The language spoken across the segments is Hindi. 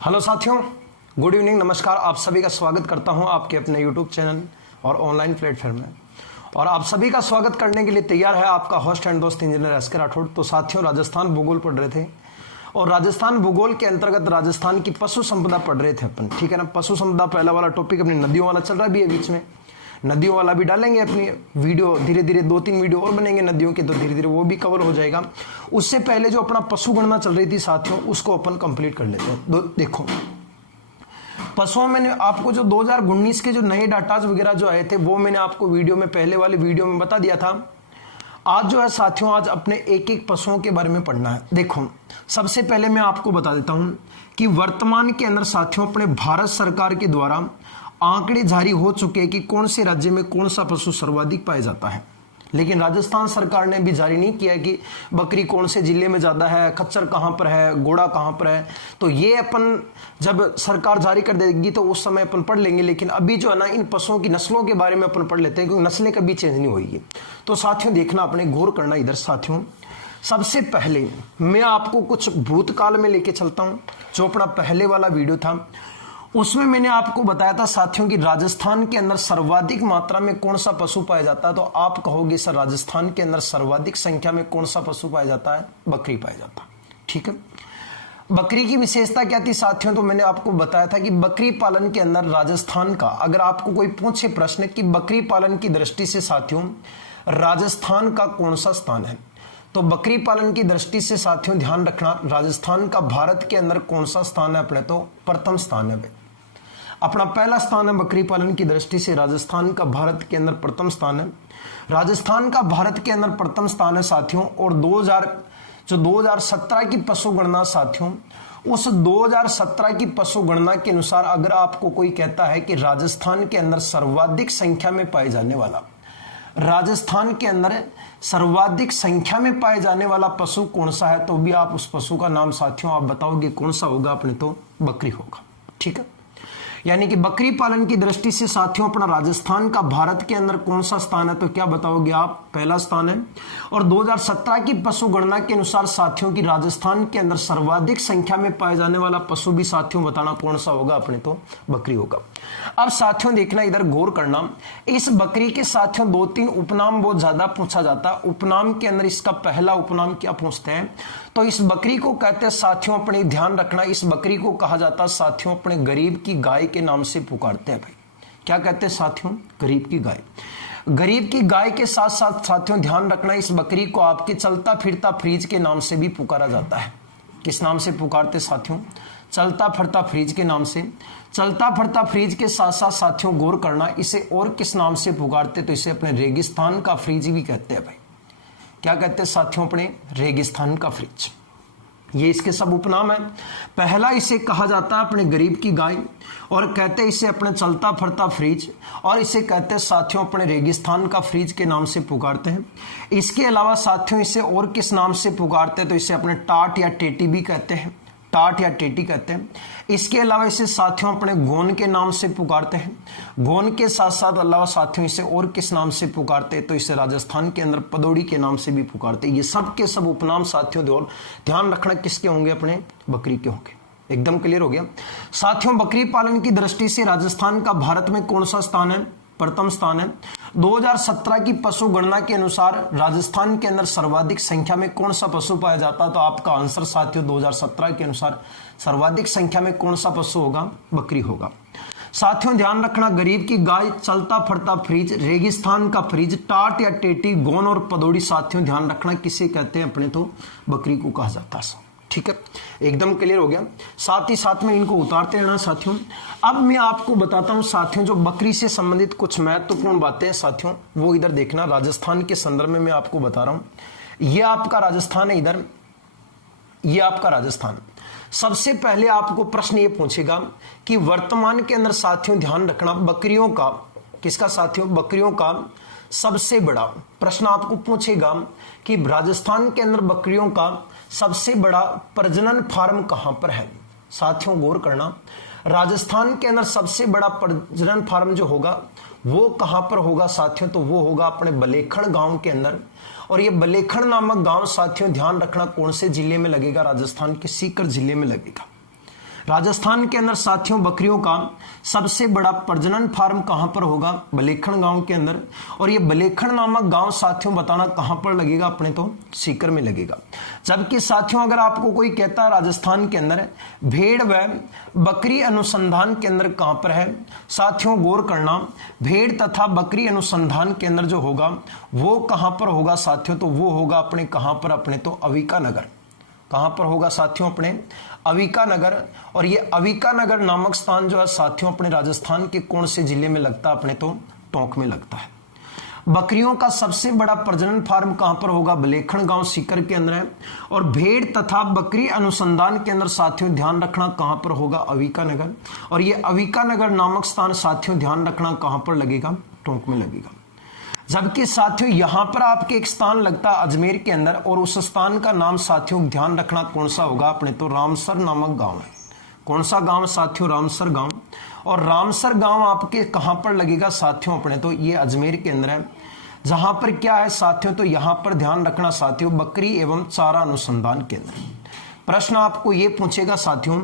हेलो साथियों, गुड इवनिंग, नमस्कार। आप सभी का स्वागत करता हूं आपके अपने यूट्यूब चैनल और ऑनलाइन प्लेटफॉर्म में। और आप सभी का स्वागत करने के लिए तैयार है आपका होस्ट एंड दोस्त इंजीनियर एस के राठौड़। तो साथियों, राजस्थान भूगोल पढ़ रहे थे और राजस्थान भूगोल के अंतर्गत राजस्थान की पशु संपदा पढ़ रहे थे अपन, ठीक है ना। पशु संपदा पहला वाला टॉपिक अपनी नदियों वाला चल रहा भी है, बीच में नदियों वाला भी डालेंगे अपनी वीडियो। धीरे धीरे 2-3 वीडियो और बनेंगे नदियों के, तो धीरे धीरे वो भी कवर हो जाएगा। उससे पहले जो अपना पशु गणना चल रही थी साथियों, उसको अपन कंप्लीट कर लेते हैं। देखो, पशुओं मैंने आपको जो 2019 के जो नए डाटाज वगैरह जो आए थे वो मैंने आपको वीडियो में, पहले वाले वीडियो में बता दिया था। आज जो है साथियों, आज अपने एक एक पशुओं के बारे में पढ़ना है। देखो, सबसे पहले मैं आपको बता देता हूं कि वर्तमान के अंदर साथियों अपने भारत सरकार के द्वारा आंकड़े जारी हो चुके हैं कि कौन से राज्य में कौन सा पशु सर्वाधिक पाया जाता है। लेकिन राजस्थान सरकार ने भी जारी नहीं किया कि बकरी कौन से जिले में ज्यादा है, खच्चर कहां पर है, घोड़ा कहां पर है। तो ये अपन जब सरकार जारी कर देगी तो उस समय अपन पढ़ लेंगे। लेकिन अभी जो है ना, इन पशुओं की नस्लों के बारे में अपन पढ़ लेते हैं, क्योंकि नस्लें कभी चेंज नहीं होगी। तो साथियों देखना, अपने गौर करना इधर। साथियों सबसे पहले मैं आपको कुछ भूतकाल में लेके चलता हूं। जो अपना पहले वाला वीडियो था उसमें मैंने आपको बताया था साथियों कि राजस्थान के अंदर सर्वाधिक मात्रा में कौन सा पशु पाया जाता है। तो आप कहोगे सर, राजस्थान के अंदर सर्वाधिक संख्या में कौन सा पशु पाया जाता है? बकरी पाया जाता है, ठीक है। बकरी की विशेषता क्या थी साथियों? तो मैंने आपको बताया था कि बकरी पालन के अंदर राजस्थान का, अगर आपको कोई पूछे प्रश्न कि बकरी पालन की दृष्टि से साथियों राजस्थान का कौन सा स्थान है, तो बकरी पालन की दृष्टि से साथियों ध्यान रखना, राजस्थान का भारत के अंदर कौन सा स्थान है? अपने तो प्रथम स्थान है। अपना पहला स्थान है बकरी पालन की दृष्टि से राजस्थान का भारत के अंदर प्रथम स्थान है। राजस्थान का भारत के अंदर प्रथम स्थान है साथियों। और 2017 की पशु गणना साथियों, उस 2017 की पशु गणना के अनुसार अगर आपको कोई कहता है कि राजस्थान के अंदर सर्वाधिक संख्या में पाए जाने वाला, राजस्थान के अंदर सर्वाधिक संख्या में पाए जाने वाला पशु कौन सा है, तो भी आप उस पशु का नाम साथियों आप बताओगे कौन सा होगा? अपने तो बकरी होगा, ठीक है। यानी कि बकरी पालन की दृष्टि से साथियों अपना राजस्थान का भारत के अंदर कौन सा स्थान है? तो क्या बताओगे आप? पहला स्थान है। और 2017 की पशु गणना के अनुसार साथियों की राजस्थान के अंदर सर्वाधिक संख्या में पाए जाने वाला पशु भी साथियों बताना कौन सा होगा? अपने तो बकरी होगा। अब साथियों देखना, इधर गौर करना, इस बकरी के साथियों 2-3 उपनाम बहुत ज्यादा पूछा जाता है। उपनाम के अंदर इसका पहला उपनाम क्या पूछते हैं? तो इस बकरी को कहते हैं साथियों, अपने ध्यान रखना, इस बकरी को कहा जाता है साथियों अपने गरीब की गाय के नाम से पुकारते हैं। भाई क्या कहते हैं साथियों? गरीब की गाय। गरीब की गाय के साथ साथ साथियों ध्यान रखना, इस बकरी को आपके चलता फिरता फ्रीज के नाम से भी पुकारा जाता है। किस नाम से पुकारते साथियों? चलता फिरता फ्रीज के नाम से। चलता फिरता फ्रीज के साथ साथ साथियों गौर करना, इसे और किस नाम से पुकारते? तो इसे अपने रेगिस्तान का फ्रीज भी कहते हैं। भाई क्या कहते हैं साथियों? अपने रेगिस्तान का फ्रीज। ये इसके सब उपनाम है। पहला इसे कहा जाता है अपने गरीब की गाय, और कहते हैं इसे अपने चलता फिरता फ्रीज, और इसे कहते हैं साथियों अपने रेगिस्तान का फ्रीज के नाम से पुकारते हैं। इसके अलावा साथियों इसे और किस नाम से पुकारते हैं? तो इसे अपने टाट या टेटी भी कहते हैं, टाट या टेटी कहते हैं। इसके अलावा इसे साथियों अपने गोन के नाम से पुकारते हैं। गोन के साथ साथ अलावा साथियों इसे और किस नाम से पुकारते हैं? तो इसे राजस्थान के अंदर पदौड़ी के नाम से भी पुकारते हैं। ये सब के सब उपनाम साथियों ध्यान रखना किसके होंगे? अपने बकरी के होंगे। एकदम क्लियर हो गया साथियों। बकरी पालन की दृष्टि से राजस्थान का भारत में कौन सा स्थान है? प्रथम स्थान है। 2017 की पशु गणना के अनुसार राजस्थान के अंदर सर्वाधिक संख्या में कौन सा पशु पाया जाता है? तो आपका आंसर साथियों 2017 के अनुसार सर्वाधिक संख्या में कौन सा पशु होगा? बकरी होगा। साथियों ध्यान रखना, गरीब की गाय, चलता फिरता फ्रीज, रेगिस्तान का फ्रीज, टाट या टेटी, गोन और पदौड़ी साथियों ध्यान रखना किसे कहते हैं? अपने तो बकरी को कहा जाता है, ठीक है। एकदम क्लियर हो गया। साथ ही साथ में इनको उतारते रहना साथियों। अब मैं आपको बताता हूं साथियों जो बकरी से संबंधित कुछ महत्वपूर्ण बातें हैं साथियों, वो इधर देखना। राजस्थान के संदर्भ में मैं आपको बता रहा हूं। ये आपका राजस्थान है, इधर ये आपका राजस्थान। सबसे पहले आपको प्रश्न ये पूछेगा कि वर्तमान के अंदर साथियों ध्यान रखना, बकरियों का, किसका साथियों? बकरियों का सबसे बड़ा प्रश्न आपको पूछेगा कि राजस्थान के अंदर बकरियों का सबसे बड़ा प्रजनन फार्म कहां पर है? साथियों गौर करना, राजस्थान के अंदर सबसे बड़ा प्रजनन फार्म जो होगा वो कहां पर होगा साथियों? तो वो होगा अपने बलेखण गांव के अंदर। और ये बलेखण नामक गांव साथियों ध्यान रखना कौन से जिले में लगेगा? राजस्थान के सीकर जिले में लगेगा। राजस्थान के अंदर साथियों बकरियों का सबसे बड़ा प्रजनन फार्म कहां पर होगा? बलेखण गांव के अंदर। और ये बलेखण नामक गांव साथियों बताना कहां पर लगेगा? अपने तो सीकर में लगेगा। जबकि साथियों अगर आपको कोई कहता है राजस्थान के अंदर भेड़ व बकरी अनुसंधान केंद्र कहां पर है? साथियों गौर करना, भेड़ तथा बकरी अनुसंधान केंद्र जो होगा वो कहां पर होगा साथियों? तो वो होगा अपने कहां पर? अपने तो अविका नगर। कहां पर होगा साथियों? अपने अविका नगर। और ये अविका नगर नामक स्थान जो है साथियों अपने राजस्थान के कौन से जिले में लगता है? अपने तो टोंक में लगता है। बकरियों का सबसे बड़ा प्रजनन फार्म कहां पर होगा? बलेखण गांव सीकर के अंदर है। और भेड़ तथा बकरी अनुसंधान केंद्र साथियों ध्यान रखना कहां पर होगा? अविका नगर। और ये अविका नगर नामक स्थान साथियों ध्यान रखना कहां पर लगेगा? टोंक में लगेगा। जबकि साथियों यहां पर आपके एक स्थान लगता है अजमेर के अंदर, और उस स्थान का नाम साथियों ध्यान रखना कौन सा होगा? अपने तो रामसर नामक गांव है। कौन सा गांव साथियों? रामसर गांव। और रामसर गांव आपके कहां पर लगेगा साथियों? अपने तो ये अजमेर के अंदर है। जहां पर क्या है साथियों? तो यहां पर ध्यान रखना साथियों बकरी एवं चारा अनुसंधान केंद्र। प्रश्न आपको यह पूछेगा साथियों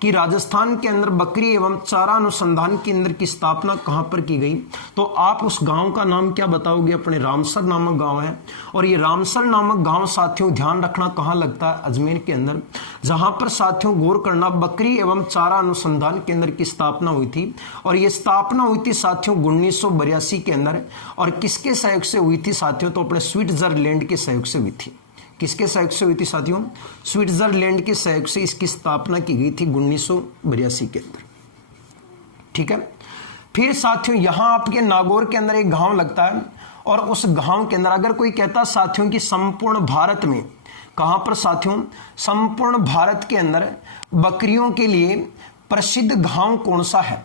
कि राजस्थान के अंदर बकरी एवं चारा अनुसंधान केंद्र की स्थापना कहां पर की गई? तो आप उस गांव का नाम क्या बताओगे? अपने रामसर नामक गांव है। और ये रामसर नामक गांव साथियों ध्यान रखना कहां लगता है? अजमेर के अंदर। जहां पर साथियों गौर करना बकरी एवं चारा अनुसंधान केंद्र की स्थापना हुई थी। और यह स्थापना हुई थी साथियों 1982 के अंदर। और किसके सहयोग से हुई थी साथियों? तो अपने स्विट्जरलैंड के सहयोग से हुई थी। किसके सहयोग से हुई थी साथियों? स्विट्जरलैंड के सहयोग से इसकी स्थापना की गई थी 1982 के अंदर। ठीक है। फिर साथियों यहां आपके नागौर के अंदर एक गांव लगता है, और उस गांव के अंदर अगर कोई कहता साथियों कि संपूर्ण भारत में, कहां पर साथियों? संपूर्ण भारत के अंदर बकरियों के लिए प्रसिद्ध गांव कौन सा है?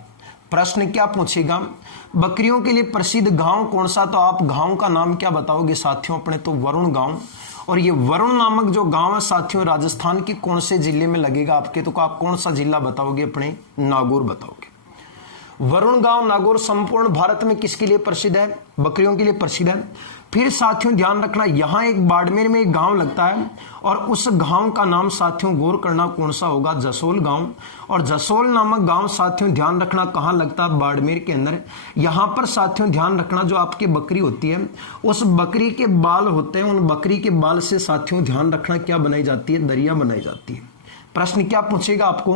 प्रश्न क्या पूछेगा? बकरियों के लिए प्रसिद्ध गांव कौन सा? तो आप गांव का नाम क्या बताओगे साथियों? अपने तो वरुण गांव। और ये वरुण नामक जो गांव है साथियों राजस्थान के कौन से जिले में लगेगा आपके? तो आप कौन सा जिला बताओगे? अपने नागौर बताओगे। वरुण गांव नागौर संपूर्ण भारत में किसके लिए प्रसिद्ध है? बकरियों के लिए प्रसिद्ध है। फिर साथियों ध्यान रखना यहां एक बाड़मेर में एक गांव लगता है, और उस गांव का नाम साथियों गौर करना कौन सा होगा? जसोल गांव। और जसोल नामक गांव साथियों ध्यान रखना कहां लगता है? बाड़मेर के अंदर। यहां पर साथियों ध्यान रखना जो आपकी बकरी होती है, उस बकरी के बाल होते हैं, उन बकरी के बाल से साथियों ध्यान रखना क्या बनाई जाती है? दरिया बनाई जाती है। प्रश्न क्या पूछेगा आपको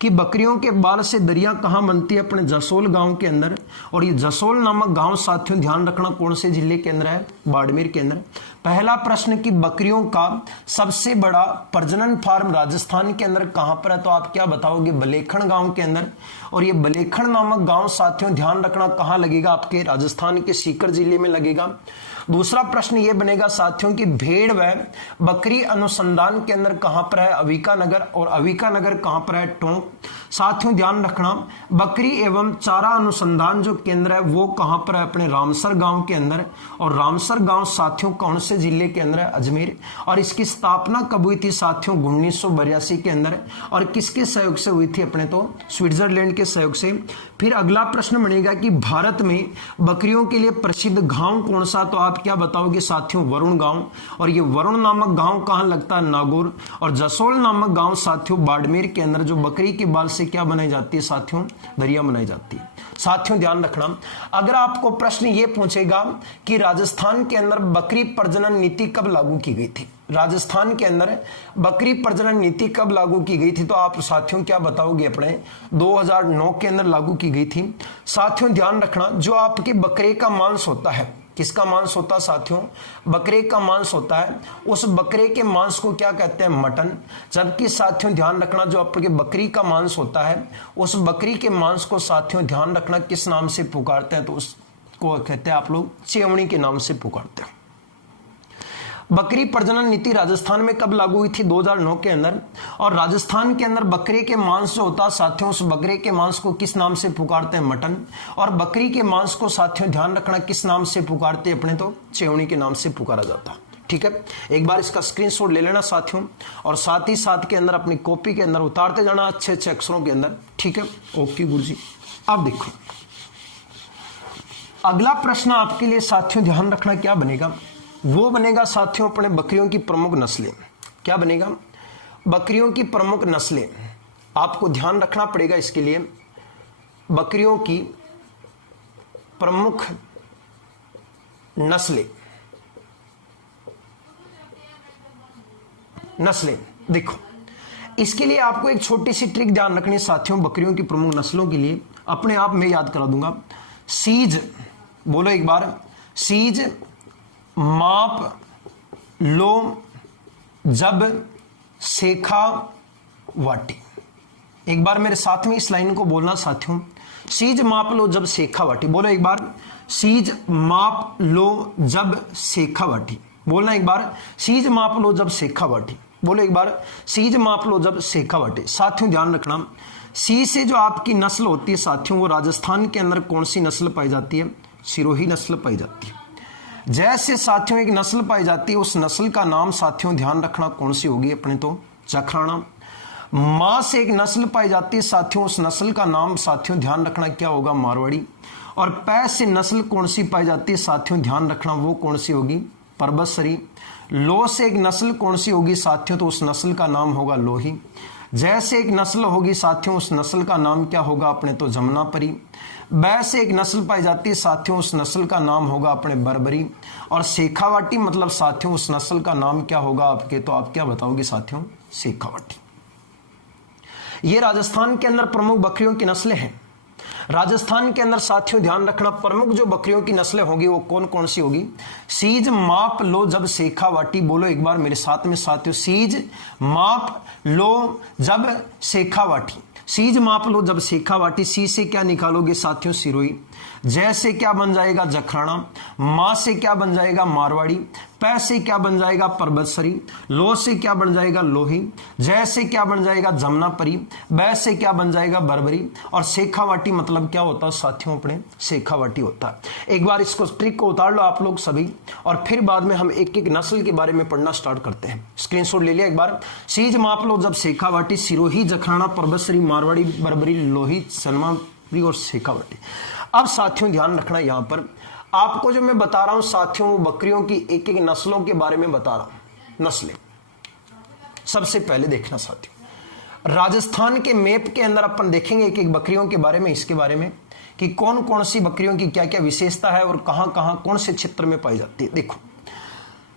कि बकरियों के बाल से दरिया कहां बनती है? अपने जसोल गांव के अंदर। और ये जसोल नामक गांव साथियों ध्यान रखना कौन से जिले के अंदर है? बाड़मेर के अंदर। पहला प्रश्न कि बकरियों का सबसे बड़ा प्रजनन फार्म राजस्थान के अंदर कहां पर है? तो आप क्या बताओगे? बलेखण गांव के अंदर। और ये बलेखण नामक गांव साथियों ध्यान रखना कहां लगेगा? आपके राजस्थान के सीकर जिले में लगेगा। दूसरा प्रश्न ये बनेगा साथियों कि भेड़ व बकरी अनुसंधान केंद्र कहां पर है? अविका नगर। और अविका नगर कहां पर है? टोंक। साथियों ध्यान रखना बकरी एवं चारा अनुसंधान जो केंद्र है वो कहां पर है? अपने रामसर गांव के अंदर। और रामसर गांव साथियों कौन से जिले के अंदर है? अजमेर। और इसकी स्थापना कब हुई थी साथियों? 1982 के अंदर। और किसके सहयोग से हुई थी? अपने तो स्विट्जरलैंड के सहयोग से। फिर अगला प्रश्न बनेगा कि भारत में बकरियों के लिए प्रसिद्ध गांव कौन सा? तो आप क्या बताओगे साथियों? वरुण गांव। और ये वरुण नामक गांव कहां लगता है? नागौर। और जसोल नामक गांव साथियों बाड़मेर के अंदर, जो बकरी के बाल से क्या बनाई जाती है साथियों? दरिया बनाई जाती है। साथियों ध्यान रखना अगर आपको प्रश्न ये पूछेगा कि राजस्थान के अंदर बकरी प्रजनन नीति कब लागू की गई थी? राजस्थान के अंदर बकरी प्रजनन नीति कब लागू की गई थी? तो आप साथियों क्या बताओगे? अपने 2009 के अंदर लागू की गई थी। साथियों ध्यान रखना जो आपके बकरे का मांस होता है, किसका मांस होता है साथियों? बकरे का मांस होता है। उस बकरे के मांस को क्या कहते हैं? मटन। जबकि साथियों ध्यान रखना जो आपके बकरी का मांस होता है, उस बकरी के मांस को साथियों ध्यान रखना किस नाम से पुकारते हैं? तो उसको कहते हैं आप लोग चेवनी के नाम से पुकारते हैं। बकरी प्रजनन नीति राजस्थान में कब लागू हुई थी? 2009 के अंदर। और राजस्थान के अंदर बकरे के मांस जो होता है साथियों, उस बकरे के मांस को किस नाम से पुकारते हैं? मटन। और बकरी के मांस को साथियों ध्यान रखना किस नाम से पुकारते हैं? अपने तो चेवनी के नाम से पुकारा जाता है। ठीक है, एक बार इसका स्क्रीनशॉट ले लेना साथियों, और साथ ही साथ के अंदर अपनी कॉपी के अंदर उतारते जाना अच्छे अच्छे अक्षरों के अंदर। ठीक है, ओके गुरुजी। अब देखो अगला प्रश्न आपके लिए साथियों ध्यान रखना क्या बनेगा? वो बनेगा साथियों अपने बकरियों की प्रमुख नस्लें। क्या बनेगा? बकरियों की प्रमुख नस्लें। आपको ध्यान रखना पड़ेगा इसके लिए बकरियों की प्रमुख नस्लें। देखो, इसके लिए आपको एक छोटी सी ट्रिक ध्यान रखनी है साथियों। बकरियों की प्रमुख नस्लों के लिए अपने आप में याद करा दूंगा। सीज, बोलो एक बार, सीज माप लो जब सेखा वाटी। एक बार मेरे साथ में इस लाइन को बोलना साथियों, सीज माप लो जब सेखा वाटी। बोलो एक बार, सीज माप लो जब सेखा वाटी। बोलना एक बार, सीज माप लो जब सेखा वाटी। बोलो एक बार, सीज माप लो जब सेखा वाटी। साथियों ध्यान रखना, सी से जो आपकी नस्ल होती है साथियों, वो राजस्थान के अंदर कौन सी नस्ल पाई जाती है? सिरोही नस्ल पाई जाती है। जैसे साथियों एक नस्ल पाई जाती है, उस नस्ल का नाम साथियों ध्यान रखना कौन सी होगी? अपने तो जखराना। मां से एक नस्ल पाई जाती है साथियों, उस नस्ल का नाम साथियों ध्यान रखना क्या होगा? मारवाड़ी। और पै से नस्ल कौन सी पाई जाती है साथियों ध्यान रखना, वो कौन सी होगी? परबतसरी। लो से एक नस्ल कौन सी होगी साथियों? तो उस नस्ल का नाम होगा लोही। जैसे एक नस्ल होगी साथियों, उस नस्ल का नाम क्या होगा? अपने तो जमुनापरी। बै से एक नस्ल पाई जाती है साथियों, उस नस्ल का नाम होगा अपने बरबरी। और शेखावाटी मतलब साथियों उस नस्ल का नाम क्या होगा आपके? तो आप क्या बताओगे साथियों? शेखावाटी। ये राजस्थान के अंदर प्रमुख बकरियों की नस्लें हैं। राजस्थान के अंदर साथियों ध्यान रखना, प्रमुख जो बकरियों की नस्लें होगी वो कौन कौन सी होगी? सीज माप लो जब शेखावाटी। बोलो एक बार मेरे साथ में साथियों, सीज माप लो जब शेखावाटी। सीज माप लो जब शेखावाटी। सी से क्या निकालोगे साथियों? सिरोही। जैसे क्या बन जाएगा? जखराना। मां से क्या बन जाएगा? मारवाड़ी। पै से क्या बन जाएगा? परबतसरी। लो से क्या बन जाएगा? लोही। जैसे क्या बन जाएगा? जमुनापरी। बै से क्या बन जाएगा? बरबरी। और शेखावाटी मतलब क्या होता है साथियों? अपने शेखावाटी होता है। एक बार इसको ट्रिक को उतार लो आप लोग सभी, और फिर बाद में हम एक एक नस्ल के बारे में पढ़ना स्टार्ट करते हैं। स्क्रीनशॉट ले लिया एक बार। सीज माप लो जब शेखावाटी, सिरोही, जखराना, परबतसरी, मारवाड़ी, बरबरी, लोही, जमुनापरी और शेखावाटी। अब साथियों ध्यान रखना, यहां पर आपको जो मैं बता रहा हूं साथियों, वो बकरियों की एक एक नस्लों के बारे में बता रहा हूं। नस्लें सबसे पहले देखना साथियों, राजस्थान के मैप के अंदर अपन देखेंगे एक एक बकरियों के बारे में, इसके बारे में कि कौन कौन सी बकरियों की क्या क्या विशेषता है और कहां कहां कौन से क्षेत्र में पाई जाती है। देखो,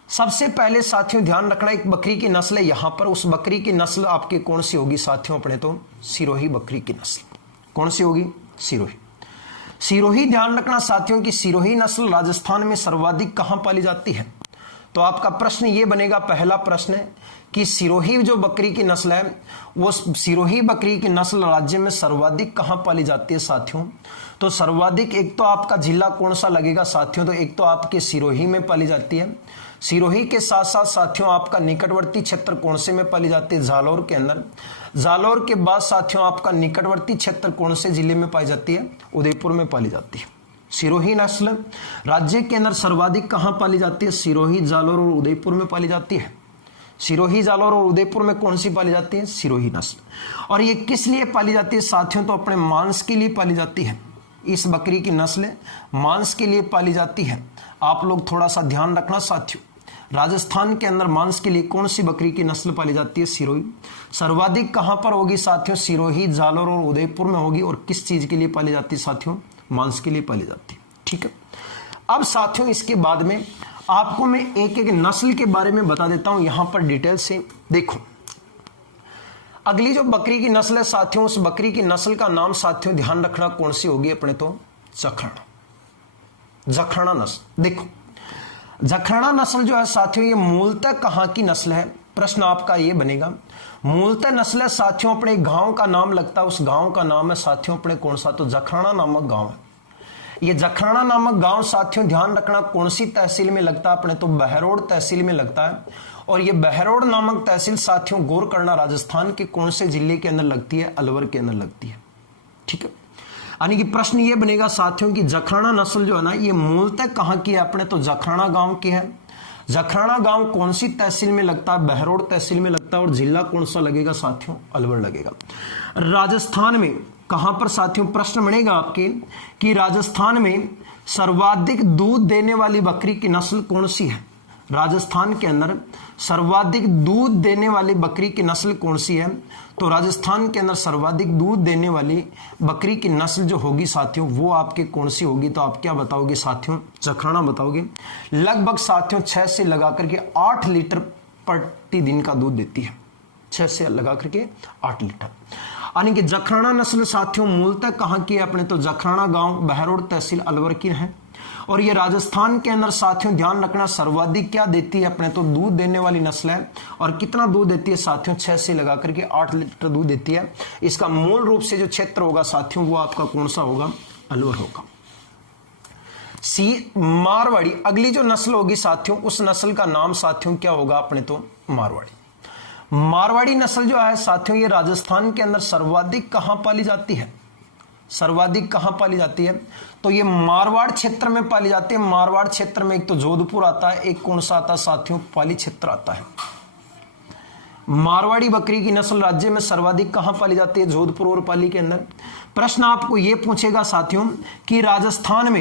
सबसे पहले साथियों ध्यान रखना, एक बकरी की नस्ल है यहां पर। उस बकरी की नस्ल आपकी कौन सी होगी साथियों? अपने तो सिरोही बकरी की नस्ल। कौन सी होगी? सिरोही। सिरोही ध्यान रखना साथियों की सिरोही नस्ल राजस्थान में सर्वाधिक कहां पाली जाती है? तो आपका प्रश्न यह बनेगा, पहला प्रश्न कि सिरोही जो बकरी की नस्ल है, वो सिरोही बकरी की नस्ल राज्य में सर्वाधिक कहां पाली जाती है साथियों? तो सर्वाधिक एक तो आपका जिला कौन सा लगेगा साथियों? तो एक तो आपके सिरोही में पाली जाती है। सिरोही के साथ साथ साथियों आपका निकटवर्ती क्षेत्र कौन से में पाली जाती है? जालौर के अंदर। जालौर के बाद साथियों आपका निकटवर्ती क्षेत्र कौन से जिले में पाई जाती है? उदयपुर में पाली जाती है। सिरोही नस्ल राज्य के अंदर सर्वाधिक कहां पाली जाती है? सिरोही, जालौर और उदयपुर में पाली जाती है। सिरोही, जालौर और उदयपुर में कौन सी पाली जाती है? सिरोही नस्ल। और ये किस लिए पाली जाती है साथियों? तो अपने मांस के लिए पाली जाती है। इस बकरी की नस्ल मांस के लिए पाली जाती है। आप लोग थोड़ा सा ध्यान रखना साथियों, राजस्थान के अंदर मांस के लिए कौन सी बकरी की नस्ल पाली जाती है? सिरोही। सर्वाधिक कहां पर होगी साथियों? सिरोही, जालौर और उदयपुर में होगी। और किस चीज के लिए पाली जाती है साथियों? मांस के लिए पाली जाती है। ठीक है, अब साथियों इसके बाद में आपको मैं एक एक नस्ल के बारे में बता देता हूं यहां पर डिटेल से। देखो, अगली जो बकरी की नस्ल है साथियों, उस बकरी की नस्ल का नाम साथियों ध्यान रखना कौन सी होगी? अपने तो जखराना। जखराना नस्ल। देखो, जखराना नस्ल जो है साथियों, ये मूलतः कहां की नस्ल है? प्रश्न आपका ये बनेगा। मूलतः नस्ल है साथियों, अपने गांव का नाम लगता है, उस गांव का नाम है साथियों अपने कौन सा? तो जखराना नामक गांव है। ये जखराना नामक गांव साथियों ध्यान रखना कौन सी तहसील में लगता है? अपने तो बहरोड तहसील में लगता है। और ये बहरोड नामक तहसील साथियों गोरकर्णा राजस्थान के कौन से जिले के अंदर लगती है? अलवर के अंदर लगती है। ठीक है, यानी कि प्रश्न ये बनेगा साथियों की जखराना नस्ल जो है ना, ये मूलतः कहां की है? अपने तो जखराना गांव की है। जखराना गांव कौन सी तहसील में लगता है? बहरोड तहसील में लगता है। और जिला कौन सा लगेगा साथियों? अलवर लगेगा। राजस्थान में कहां पर साथियों? प्रश्न बनेगा आपके कि राजस्थान में सर्वाधिक दूध देने वाली बकरी की नस्ल कौन सी है? राजस्थान के अंदर सर्वाधिक दूध देने वाली बकरी की नस्ल कौन सी है? तो राजस्थान के अंदर सर्वाधिक दूध देने वाली बकरी की नस्ल जो होगी साथियों वो आपके कौन सी होगी? तो आप क्या बताओगे साथियों? जखराना बताओगे। लगभग साथियों 6 से लगा करके 8 लीटर प्रतिदिन का दूध देती है। 6 से लगा करके 8 लीटर। यानी कि जखराना नस्ल साथियों मूलतः कहाँ की है अपने? तो जखराना गांव बहरोड तहसील अलवर की है। और ये राजस्थान के अंदर साथियों ध्यान रखना सर्वाधिक क्या देती है अपने? तो दूध देने वाली नस्ल है। और कितना दूध देती है साथियों? 6 से लगा करके 8 लीटर दूध देती है। इसका मूल रूप से जो क्षेत्र होगा साथियों वो आपका कौन सा होगा? अलवर होगा। सी मारवाड़ी। अगली जो नस्ल होगी साथियों उस नस्ल का नाम साथियों क्या होगा अपने? तो मारवाड़ी। मारवाड़ी नस्ल जो है साथियों ये राजस्थान के अंदर सर्वाधिक कहां पाली जाती है? सर्वाधिक कहां पाली जाती है? तो ये मारवाड़ क्षेत्र में पाली जाती है। मारवाड़ क्षेत्र में एक तो जोधपुर आता है, एक कौन सा आता है साथियों? पाली क्षेत्र आता है। मारवाड़ी बकरी की नस्ल राज्य में सर्वाधिक कहां पाली जाती है? जोधपुर और पाली के अंदर। प्रश्न आपको यह पूछेगा साथियों कि राजस्थान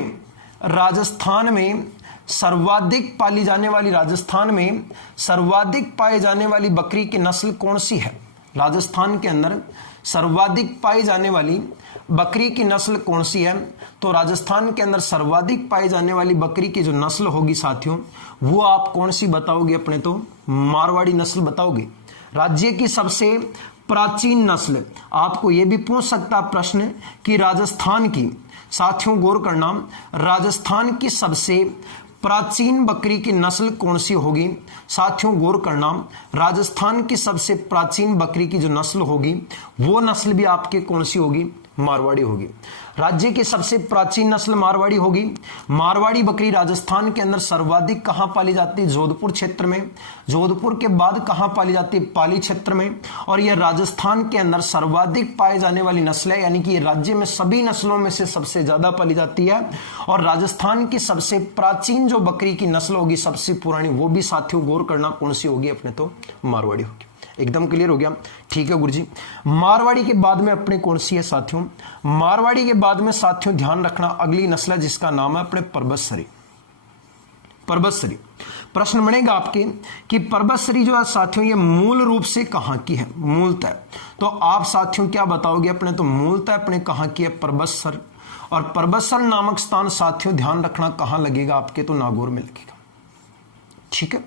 में सर्वाधिक पाली जाने वाली, राजस्थान में सर्वाधिक पाए जाने वाली बकरी की नस्ल कौन सी है? राजस्थान के अंदर सर्वाधिक पाई जाने वाली बकरी की नस्ल कौन सी है? तो राजस्थान के अंदर सर्वाधिक पाई जाने वाली बकरी की जो नस्ल होगी साथियों वो आप कौन सी बताओगे अपने? तो मारवाड़ी नस्ल बताओगे। राज्य की सबसे प्राचीन नस्ल, आपको यह भी पूछ सकता प्रश्न कि राजस्थान की, साथियों गौर करना, राजस्थान की सबसे प्राचीन बकरी की नस्ल कौन सी होगी? साथियों गौर करना, राजस्थान की सबसे प्राचीन बकरी की जो नस्ल होगी वो नस्ल भी आपके कौन सी होगी? मारवाड़ी होगी। राज्य की सबसे प्राचीन नस्ल मारवाड़ी होगी। मारवाड़ी बकरी राजस्थान के अंदर सर्वाधिक कहां पाली जाती है? जोधपुर क्षेत्र में। जोधपुर के बाद कहां पाली जाती है? पाली क्षेत्र में। और यह राजस्थान के अंदर सर्वाधिक पाए जाने वाली नस्ल है, यानी कि ये राज्य में सभी नस्लों में से सबसे ज्यादा पाली जाती है। और राजस्थान की सबसे प्राचीन जो बकरी की नस्ल होगी, सबसे पुरानी, वो भी साथियों गौर करना कौन सी होगी अपने? तो मारवाड़ी होगी। एकदम क्लियर हो गया? ठीक है गुरुजी। मारवाड़ी के बाद में अपने कौन सी है साथियों? मारवाड़ी के बाद में साथियों ध्यान रखना अगली नस्ल है जिसका नाम है अपने परबतसरी। परबतसरी। प्रश्न बनेगा आपके कि परबतसरी जो है साथियों ये मूल रूप से कहां की है? मूलतः तो आप साथियों क्या बताओगे अपने? तो मूलतः अपने कहां की है? परबतसर। और परबतसर नामक स्थान साथियों ध्यान रखना कहां लगेगा आपके? तो नागौर में लगेगा। ठीक है।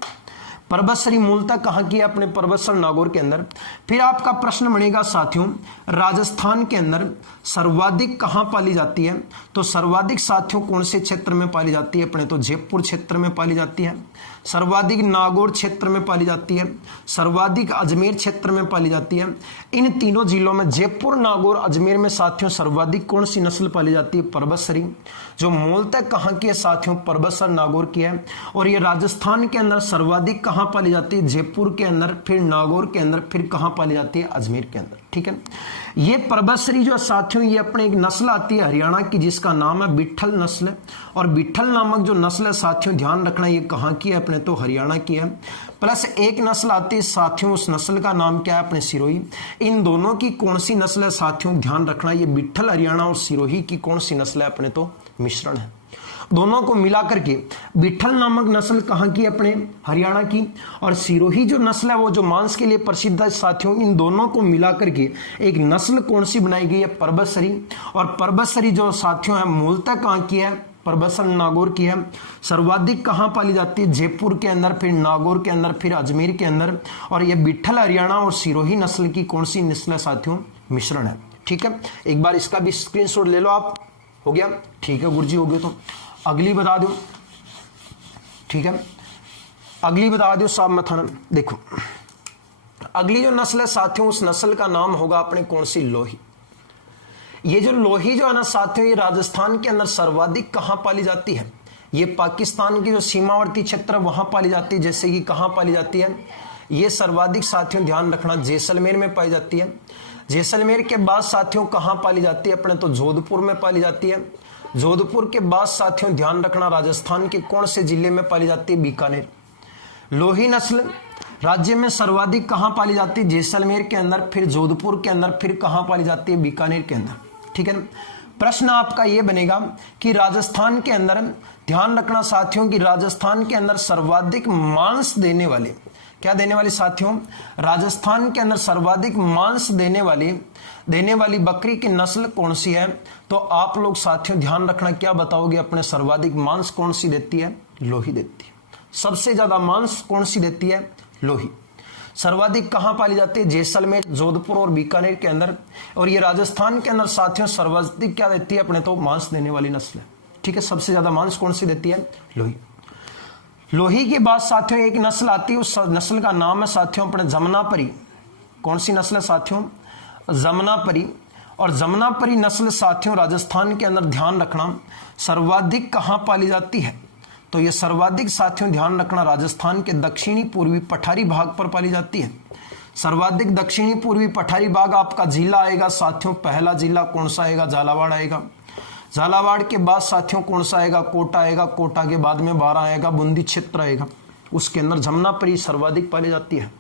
परबतसरी मूलतः कहां की है अपने? परबतसर नागौर के अंदर। फिर आपका प्रश्न बनेगा साथियों राजस्थान के अंदर सर्वाधिक कहां पाली जाती है? तो सर्वाधिक साथियों कौन से क्षेत्र में पाली जाती है अपने? तो जयपुर क्षेत्र में पाली जाती है। सर्वाधिक नागौर क्षेत्र में पाली जाती है। सर्वाधिक अजमेर क्षेत्र में पाली जाती है। इन तीनों जिलों में जयपुर, नागौर, अजमेर में साथियों सर्वाधिक कौन सी नस्ल पाली जाती है? परबतसरी, जो मूलतः कहां की है साथियों? परबतसर नागौर की है। और ये राजस्थान के अंदर सर्वाधिक कहां पाली जाती है? जयपुर के अंदर, फिर नागौर के अंदर, फिर कहां पाली जाती है? अजमेर के अंदर। ठीक है। ये परबतसरी जो साथियों ये अपने एक नस्ल आती है हरियाणा की जिसका नाम है बिट्ठल नस्ल। और बिट्ठल नामक जो नस्ल है साथियों ध्यान रखना ये कहां की है अपने? तो हरियाणा की है। प्लस एक नस्ल आती है साथियों, उस नस्ल का नाम क्या है अपने? सिरोही। इन दोनों की कौन सी नस्ल है साथियों ध्यान रखना, ये बिट्ठल हरियाणा और सिरोही की कौन सी नस्ल है अपने? तो मिश्रण है। दोनों को मिलाकर के बिट्ठल नामक नस्ल कहां की अपने? हरियाणा की। और सिरोही जो नस्ल है वो जो मांस के लिए प्रसिद्ध है साथियों, इन दोनों को मिलाकर के एक नस्ल कौन सी बनाई गई है? परबतसरी। और परबतसरी जो साथियों है मूलतः कहां की है? परबतसर नागौर की है। सर्वाधिक कहां पाली जाती है? जयपुर के अंदर, फिर नागौर के अंदर, फिर अजमेर के अंदर। और यह बिट्ठल हरियाणा और सिरोही नस्ल की कौन सी नस्ल है साथियों? मिश्रण है। ठीक है। एक बार इसका भी स्क्रीनशॉट ले लो आप। हो गया? ठीक है गुरुजी, हो गया। तो अगली बता दो। ठीक है, अगली बता दो साहब मथन। देखो अगली जो नस्ल है साथियों उस नस्ल का नाम होगा अपने कौन सी? लोही। ये जो लोही जो है ना साथियों ये राजस्थान के अंदर सर्वाधिक कहां पाली जाती है? ये पाकिस्तान की जो सीमावर्ती क्षेत्र वहां पाली जाती है। जैसे कि कहां पाली जाती है? ये सर्वाधिक साथियों ध्यान रखना जैसलमेर में पाई जाती है। जैसलमेर के बाद साथियों कहां पाली जाती है अपने? तो जोधपुर में पाली जाती है। जोधपुर के बाद साथियों ध्यान रखना राजस्थान के कौन से जिले में पाली जाती है? बीकानेर। लोही नस्ल राज्य में सर्वाधिक कहां पाली जाती है? जैसलमेर के अंदर, फिर जोधपुर के अंदर, फिर कहां पाली जाती है? बीकानेर के अंदर। ठीक है ना। प्रश्न आपका यह बनेगा कि राजस्थान के अंदर, ध्यान रखना साथियों कि राजस्थान के अंदर सर्वाधिक मांस देने वाले, क्या देने वाले साथियों, राजस्थान के अंदर सर्वाधिक मांस देने वाली बकरी की नस्ल कौन सी है? तो आप लोग साथियों ध्यान रखना, क्या बताओगे अपने, सर्वाधिक मांस कौन सी देती है? लोही देती है। सबसे ज्यादा मांस कौन सी देती है? लोही। सर्वाधिक कहां पाली जाती है? जैसलमेर, जोधपुर और बीकानेर के अंदर। और ये राजस्थान के अंदर साथियों सर्वाधिक क्या देती है अपने, तो मांस देने वाली नस्ल है। ठीक है, सबसे ज्यादा मांस कौन सी देती है? लोही। लोही के बाद साथियों एक नस्ल आती है, उस नस्ल का नाम है साथियों अपने जमुनापरी। कौन सी नस्ल है साथियों? जमुनापरी। और जमुनापरी नस्ल साथियों राजस्थान के अंदर ध्यान रखना सर्वाधिक कहां पाली जाती है? तो ये सर्वाधिक साथियों ध्यान रखना राजस्थान के दक्षिणी पूर्वी पठारी भाग पर पाली जाती है। सर्वाधिक दक्षिणी पूर्वी पठारी भाग आपका जिला आएगा साथियों, पहला जिला कौन सा आएगा? झालावाड़ आएगा। झालावाड़ के बाद साथियों कौन सा आएगा? कोटा आएगा। कोटा के बाद में बारां आएगा, बूंदी क्षेत्र आएगा। उसके अंदर जमुनापरी सर्वाधिक पाली जाती है।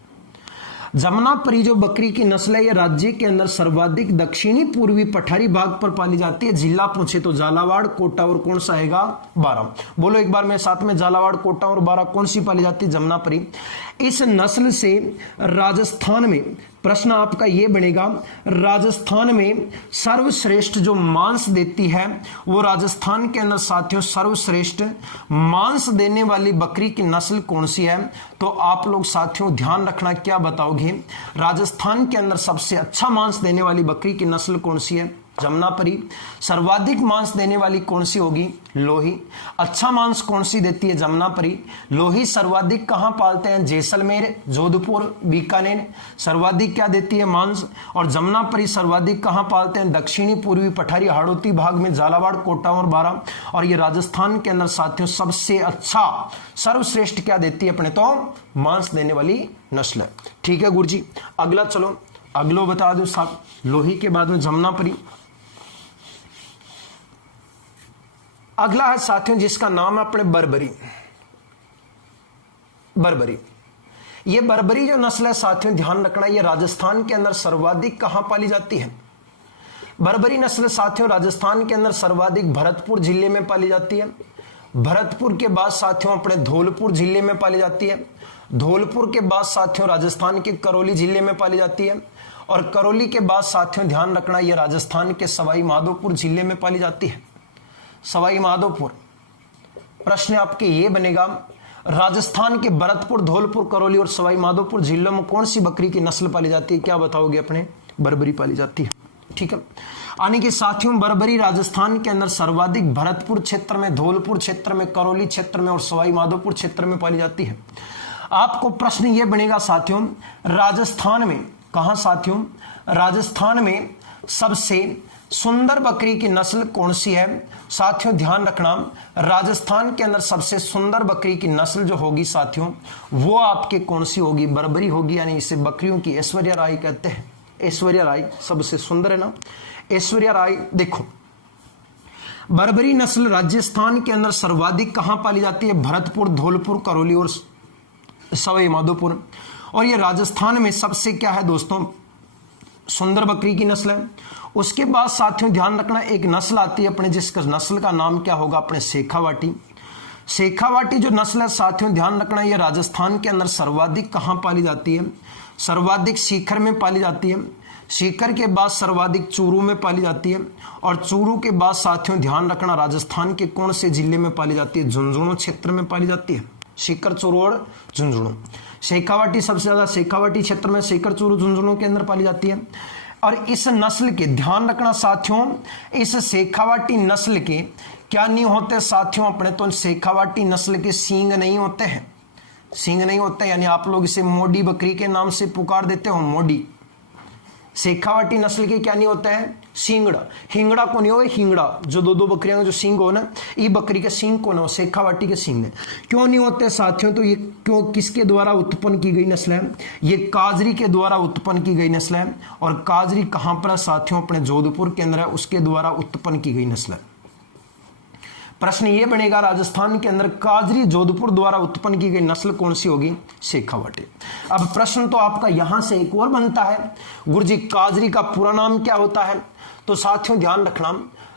जमुनापरी जो बकरी की नस्ल है, यह राज्य के अंदर सर्वाधिक दक्षिणी पूर्वी पठारी भाग पर पाली जाती है। जिला पूछे तो झालावाड़, कोटा और कौन सा आएगा? बारां। बोलो एक बार मेरे साथ में, झालावाड़, कोटा और बारां कौन सी पाली जाती है? जमुनापरी। इस नस्ल से राजस्थान में, प्रश्न आपका यह बनेगा, राजस्थान में सर्वश्रेष्ठ जो मांस देती है वो राजस्थान के अंदर साथियों सर्वश्रेष्ठ मांस देने वाली बकरी की नस्ल कौन सी है? तो आप लोग साथियों ध्यान रखना, क्या बताओगे, राजस्थान के अंदर सबसे अच्छा मांस देने वाली बकरी की नस्ल कौन सी है? जमुनापरी। सर्वाधिक मांस देने वाली कौन सी होगी? लोही। अच्छा मांस कौन सी देती है? जमुनापरी। लोही सर्वाधिक कहां पालते हैं? जैसलमेर, जोधपुर, बीकानेर। सर्वाधिक क्या देती है? मांस। और जमुनापरी सर्वाधिक कहां पालते हैं? दक्षिणी पूर्वी पठारी हाड़ौती भाग में, झालावाड़, कोटा और बारां। और ये राजस्थान के अंदर साथियों सबसे अच्छा सर्वश्रेष्ठ क्या देती है अपने, तो मांस देने वाली नस्ल है। ठीक है गुरुजी, अगला चलो, अगलो बता दो साहब। लोही के बाद में जमुनापरी। अगला है साथियों जिसका नाम है अपने बर्बरी। बर्बरी, ये बर्बरी जो नस्ल है साथियों ध्यान रखना, ये राजस्थान के अंदर सर्वाधिक कहां पाली जाती है? बर्बरी नस्ल साथियों राजस्थान के अंदर सर्वाधिक भरतपुर जिले में पाली जाती है। भरतपुर के बाद साथियों अपने धौलपुर जिले में पाली जाती है। धौलपुर के बाद साथियों राजस्थान के करौली जिले में पाली जाती है। और करौली के बाद साथियों ध्यान रखना यह राजस्थान के सवाई माधोपुर जिले में पाली जाती है। सवाई माधोपुर। प्रश्न आपके ये बनेगा, राजस्थान के भरतपुर, धौलपुर, करौली और सवाई माधोपुर जिलों में कौन सी बकरी की नस्ल पाली जाती है? क्या बताओगे अपने? बर्बरी पाली जाती है। ठीक है, यानी कि साथियों बर्बरी राजस्थान के अंदर सर्वाधिक भरतपुर क्षेत्र में, धौलपुर क्षेत्र में, करौली क्षेत्र में और सवाई माधोपुर क्षेत्र में पाली जाती है। आपको प्रश्न यह बनेगा साथियों, राजस्थान में कहां साथियों? राजस्थान में सबसे सुंदर बकरी की नस्ल कौन सी है? साथियों ध्यान रखना, राजस्थान के अंदर सबसे सुंदर बकरी की नस्ल जो होगी साथियों वो आपके कौन सी होगी? बर्बरी होगी, यानी इसे बकरियों की ऐश्वर्या राय कहते हैं। ऐश्वर्या राय सबसे सुंदर है ना, ऐश्वर्या राय। देखो बर्बरी नस्ल राजस्थान के अंदर सर्वाधिक कहां पाली जाती है? भरतपुर, धौलपुर, करौली और सवाई माधोपुर। और ये राजस्थान में सबसे क्या है दोस्तों? सुंदर बकरी की नस्ल है। उसके बाद साथियों ध्यान रखना एक नस्ल आती है अपने, जिसका नस्ल का नाम क्या होगा अपने? शेखावाटी। शेखावाटी जो नस्ल है साथियों ध्यान रखना ये राजस्थान के अंदर सर्वाधिक कहां पाली जाती है? सर्वाधिक सीकर में पाली जाती है। सीकर के बाद सर्वाधिक चूरू में पाली जाती है। और चूरू के बाद साथियों ध्यान रखना राजस्थान के कौन से जिले में पाली जाती है? झुंझुनू क्षेत्र में पाली जाती है। सीकर, चूरू और झुंझुनू। शेखावाटी सबसे ज्यादा शेखावाटी क्षेत्र में, सीकर, चूरू, झुंझुनू के अंदर पाली जाती है। और इस नस्ल के ध्यान रखना साथियों, इस शेखावाटी नस्ल के क्या नहीं होते साथियों अपने? तो शेखावाटी नस्ल के सींग नहीं होते हैं। सींग नहीं होते, यानी आप लोग इसे मोडी बकरी के नाम से पुकार देते हो, मोडी। शेखावाटी नस्ल के क्या नहीं होता है? सींगड़ा। हिंगड़ा को नहीं हो, हिंगड़ा जो दो दो बकरियां जो सींग हो ना, ये बकरी के सींग को ना हो, शेखावाटी के सींग है। क्यों नहीं होते साथियों? तो ये क्यों, किसके द्वारा उत्पन्न की गई नस्ल है? ये काजरी के द्वारा उत्पन्न की गई नस्ल है। और काजरी कहां पर है साथियों? अपने जोधपुर के अंदर है, उसके द्वारा उत्पन्न की गई नस्ल है। प्रश्न ये बनेगा, राजस्थान के अंदर काजरी जोधपुर द्वारा उत्पन्न की गई नस्ल कौन सी होगी? शेखावटी। अब प्रश्न तो आपका यहां से एक और बनता है, गुरुजी काजरी का पूरा नाम क्या होता है? तो साथियों ध्यान रखना,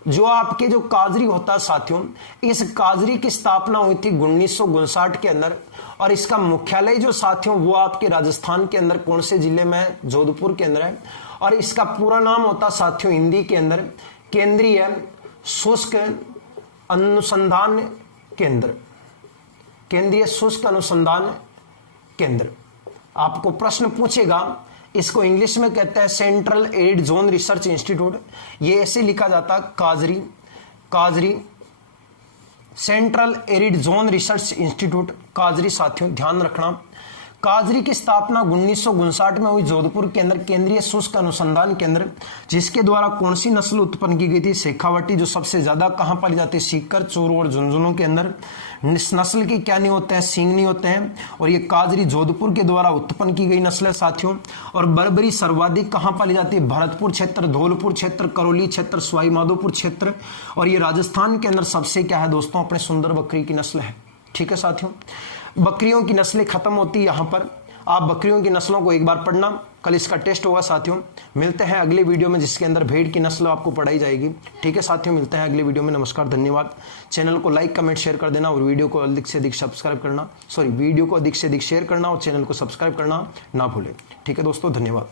जो आपके जो काजरी होता है साथियों, इस काजरी की स्थापना हुई थी 1959 के अंदर, और इसका मुख्यालय जो साथियों वो आपके राजस्थान के अंदर कौन से जिले में है? जोधपुर के अंदर है। और इसका पूरा नाम होता साथियों हिंदी के अंदर केंद्रीय शुष्क अनुसंधान केंद्र, केंद्रीय शुष्क अनुसंधान केंद्र। आपको प्रश्न पूछेगा, इसको इंग्लिश में कहते हैं central arid zone research institute. ये ऐसे लिखा जाता है काजरी, काजरी central arid zone research institute काजरी। साथियों ध्यान रखना, काजरी की स्थापना 1959 में हुई जोधपुर के अंदर केंद्रीय शुष्क अनुसंधान केंद्र, जिसके द्वारा कौन सी नस्ल उत्पन्न की गई थी? शेखावटी, जो सबसे ज्यादा कहां पाई जाती है? सीकर, चूरू और झुंझुनू के अंदर। इस नस्ल के क्या नहीं होते हैं? सींग नहीं होते हैं। और ये काजरी जोधपुर के द्वारा उत्पन्न की गई नस्ल है साथियों। और बर्बरी सर्वाधिक कहां पाई जाती है? भरतपुर क्षेत्र, धौलपुर क्षेत्र, करौली क्षेत्र, सवाई माधोपुर क्षेत्र। और ये राजस्थान के अंदर सबसे क्या है दोस्तों? अपने सुंदर बकरी की नस्ल है। ठीक है साथियों, बकरियों की नस्लें खत्म होती है यहां पर। आप बकरियों की नस्लों को एक बार पढ़ना, कल इसका टेस्ट होगा साथियों। मिलते हैं अगले वीडियो में जिसके अंदर भेड़ की नस्ल आपको पढ़ाई जाएगी। ठीक है साथियों, मिलते हैं अगले वीडियो में। नमस्कार, धन्यवाद। चैनल को लाइक, कमेंट, शेयर कर देना और वीडियो को अधिक से अधिक सब्सक्राइब करना, वीडियो को अधिक से अधिक शेयर करना और चैनल को सब्सक्राइब करना ना भूलें। ठीक है दोस्तों, धन्यवाद।